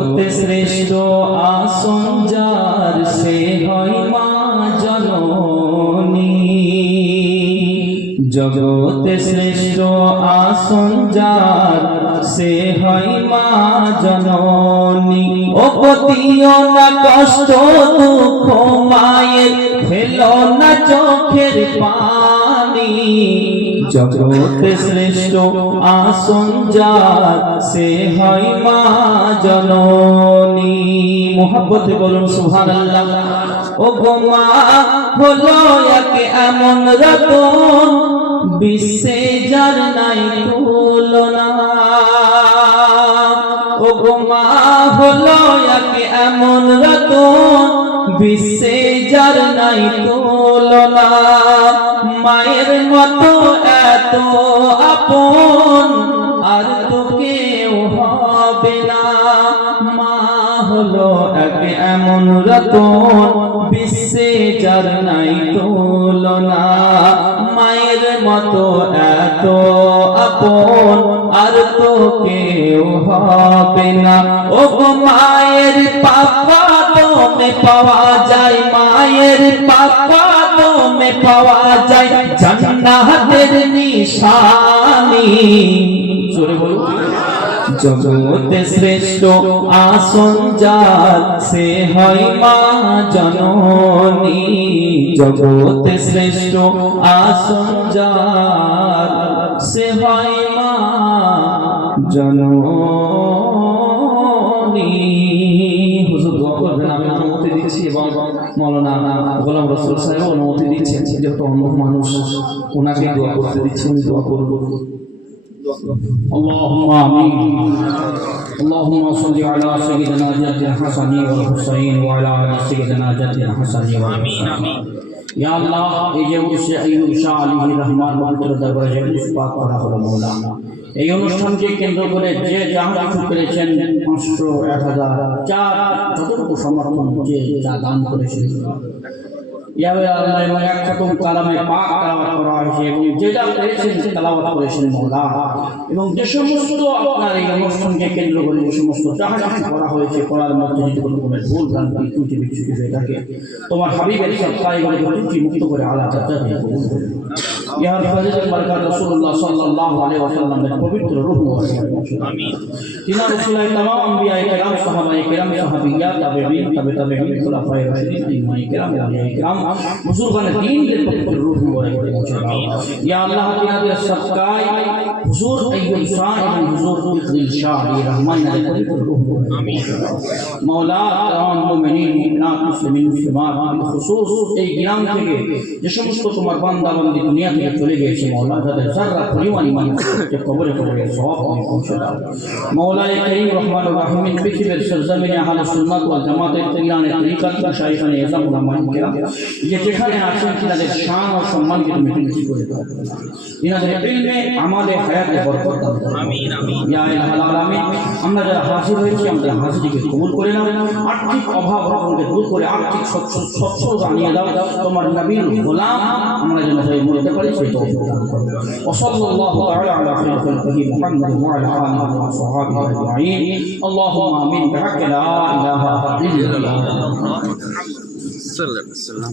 জগতে শ্রেষ্ঠ আসন যার সে হয় মা জননী। জগতে শ্রেষ্ঠ আসন যার সে হয় মা জননী। ও পতিও না কষ্ট দুঃখ মায়ের, ফেলো না চোখের পানি। জগতে শ্রেষ্ঠ আসন যার সে হয় মা জননী। মোহাব্বতে বলুন সুবহানাল্লাহ। ও গো মা হলো এক এমন রতন, বিশ্বে যার নাই তুলনা। ও গো মা হলো এক এমন রতন, বিশ্বে যার নাই তুলনা। মায়ের মতো এত আপন আর তো কেউ হবে না। মা হলো এক এমন রতন, বিশ্বে যার নাই তুলনা। মায়ের মতো এত আপন আর তো কেউ হবে না। ও গো মায়ের পাপা তোমে পাওয়া যায়, মায়ের পাপা তোমে পাওয়া যায় জান্নাতের নিশানি। জোরে বলুন। জগতে শ্রেষ্ঠ আসন যার সে হয় মা জননী। জগতে শ্রেষ্ঠ আসন যার সে হয় মা জননী। হুজুর দোয়া করবেন, আমি অনুমতি দিচ্ছি এবং মাওলানা গোলাম রসুল সাহেব অনুমতি দিচ্ছেন, যেহেতু অন্য মানুষ ওনাকে দোয়া করতে দিচ্ছি, উনি দোয়া করবেন। اللهم آمين. اللهم صل على سيدنا جد الحسن والحسين وعلى آل سيدنا جد الحسن والحسين. या अल्लाह এই যে উর্শে আইয়ুব শাহ আলাইহির রহমান পবিত্র দরবারে যে পাক করা হলো মওলা, এই অনুষ্ঠানকে কেন্দ্র করে যে যাহা কিছু করেছেন 500 1000 4 যতটুকু সমর্থন যে যা দান করেছেন ইয়া আল্লাহ এবং এক খতম কালামে পাক তেলাওয়াত করা হয়েছে এবং যে যা করেছেন তেলাওয়াত করেছেন মওলা, এবং যে সমস্ত আপনার এই অনুষ্ঠানকে কেন্দ্র করে যে সমস্ত যাহা কিছু করা হয়েছে করার মধ্যে যদি কোনো ভুল ভ্রান্তি ত্রুটি বিচ্যুতি হয়ে থাকে তোমার হাবিবের সত্তায় বলে ত্রুটি মুক্ত করে আল্লাহ তাআলা কবুল করুন। ইয়া ফজিলত বরকত রাসূলুল্লাহ সাল্লাল্লাহু আলাইহি ওয়াসাল্লামের পবিত্র রূহ মুবারক আমিন। তিনা রাসূলাই तमाम अंबियाए किराम साहबाए किराम साहबियात ताबईन ताबईन खुलाफाए राशिदीन इमाम किराम औलिया किराम बुजुर्गान दीन के पवित्र रूह मुबारक आमीन। या अल्लाह तिनाদের সদকায় হুজুর আইয়ুব শাহ এবং হুজুর ইকবাল শাহ रहमान के पवित्र रूह मुबारक आमीन। मौला तमाम मुमिनीन मुमिनात मुसलिमीन मुसलिमात বিখুসুস এই গ্রাম থেকে যে সমস্ত তোমার বান্দা বান্দি দুনিয়া থেকে চলে গিয়েছে মওলা, যাদের যারা পরিমাণ ঈমান যে কবরে কবরে সওয়াব তুমি পৌঁছে দাও। মওলায়ে করিম রহমানুর রহিম পৃথিবীর সরজমিনে আহলে সুন্নাত ওয়াল জামাতের তিলানে তরিকাত শাইখানে এযাম উলামায়ে কিরাম যে যেখানে আছেন তাদের শান ও সম্মানকে তুমি বৃদ্ধি করে দাও। ইনাদের ইলমে আমালে হায়াতে বরকত দাও আমিন আমিন। ইয়া ইলাহাল আলামিন, আমরা যারা হাজির হয়েছি আমাদের হাজিরিকে কবুল করে নাও। আর্থিক অভাব অনটনকে দূর করে আর্থিক সচ্ছলতা আনিয়ে দাও। তোমার নবীর গোলাম আমরা যেন হয়ে মরতে পারি সেই তৌফিক দান করো। ওয়া সাল্লাল্লাহু তাআলা আলা খায়রি খালকিহি মুহাম্মাদ ওয়া আলা আলিহি ওয়া সাহবিহি আজমাইন। আল্লাহুম্মা আমিন বিহাক্কি লা ইলাহা ইল্লাল্লাহ। সাল্লাল্লাহু আলাইহি ওয়া সাল্লাম।